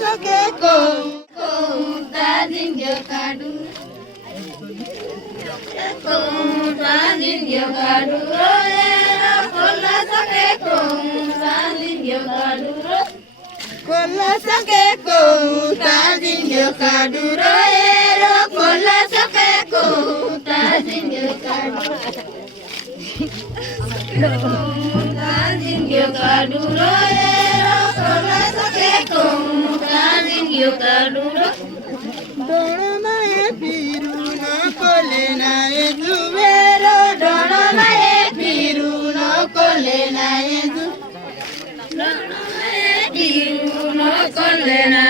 sake ko tazin yo kadu ko tazin yo kadu kola sake ko tazin yo kadu kola sake ko tazin yo kadu kola sake ko tazin yo kadu tazin yo kadu kola sake ko tazin yo kadu dono mae piru no kole na ezubero dono mae piru no kole na ezu dono mae piru no kole na